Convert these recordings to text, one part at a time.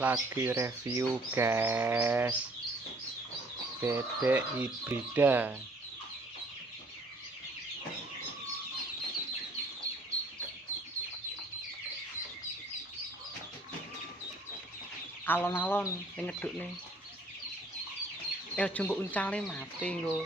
Lagi review guys, bebek hibrida. Alon-alon sing ngedukne. Aja mbok uncale mati lho.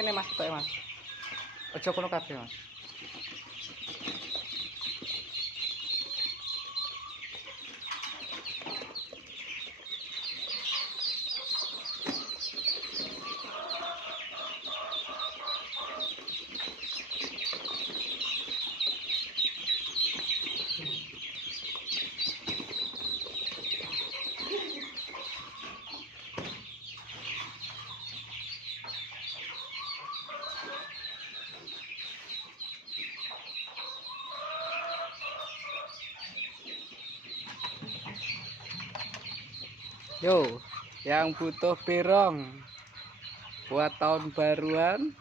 Kene Mas, tok Mas. Aja kono kabeh Mas. Yo, yang butuh berong buat tahun baruan